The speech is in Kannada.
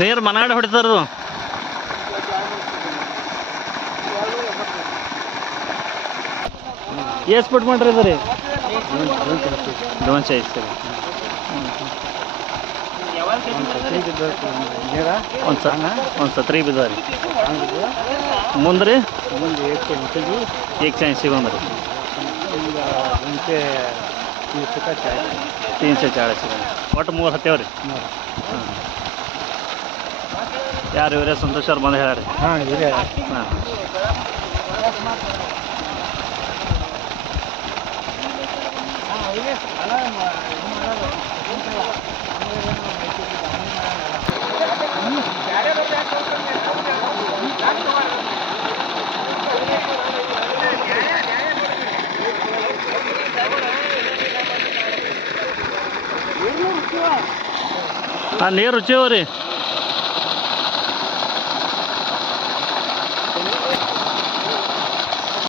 ನೀರು ಮನಾಡಿ ಹೊಡಿತಾರದು. ಎಷ್ಟು ಫುಟ್ ಮಾಡ್ರಿ ಇದು ರೀ? 250. ಒಂದು ಸತ್ರಿ ಬಿದ್ದ ರೀ. ಮುಂದೆ ರೀ 180 ಬಂದ್ರಿ. 340 ಒಟ್ಟು 3 ಹತ್ತೇವ್ರಿ. ಹಾಂ, ಯಾರು ಇವರೇ ಸಂತೋಷ್ ಅವ್ರು ಬಂದು ಹೇಳ್ರಿ. ಹಾಂ ಇವರೇ. ಹಾಂ, ನೀರು ರುಚಿ ಅವ ರೀ.